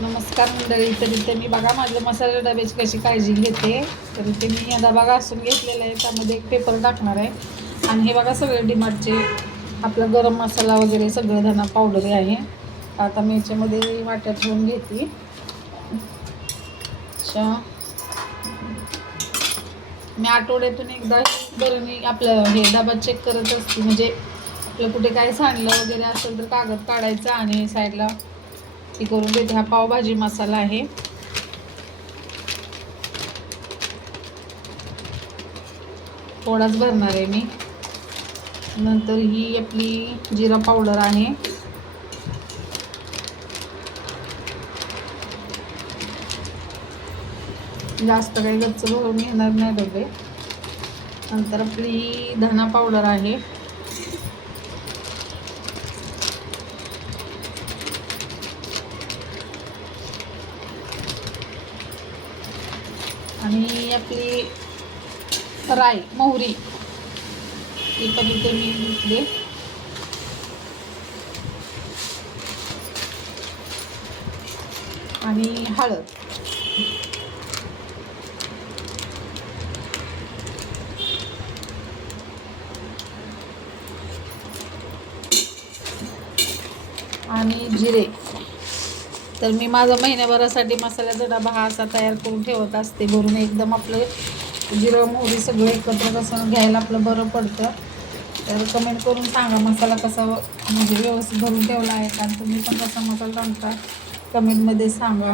नमस्कार मंडळी तर इथे मी बघा माझ्या मसाला डब्याची कशी काळजी घेते. तर इथे मी या डबा घासून घेतलेला आहे त्यामध्ये एक पेपर टाकणार आहे. आणि हे बघा सगळे डिमार्टचे आपला गरम मसाला वगैरे सगळं धना पावडर आहे. आता मी याच्यामध्ये वाट्यात ठेवून घेते. अच्छा. मी आठवड्यातून एकदा बरं मी आपलं हे डबा चेक करत असते. म्हणजे आपलं कुठे काय सांडलं वगैरे असेल तर कागद काढायचा आणि साईडला ती करून देते. हा पावभाजी मसाला आहे. थोडाच भरणार आहे मी. नंतर ही आपली जिरा पावडर आहे. जास्त काही गच्च भरून येणार नाही डबे नंतर आपली धना पावडर आहे. आणि आपली राय मोहरी. ती पण इथे मी घेतली. आणि हळद. आणि जिरे. तर मी माझा महिन्याभरासाठी मसाल्याचा डबा हा असा तयार करून ठेवत असते. भरून एकदम आपलं जिरं मोहरी सगळं एकत्र कसं घ्यायला आपलं बरं पडतं. तर कमेंट करून सांगा मसाला कसा म्हणजे व्यवस्थित भरून ठेवला आहे का तुम्ही पण कसा मसाला आणता कमेंटमध्ये सांगा.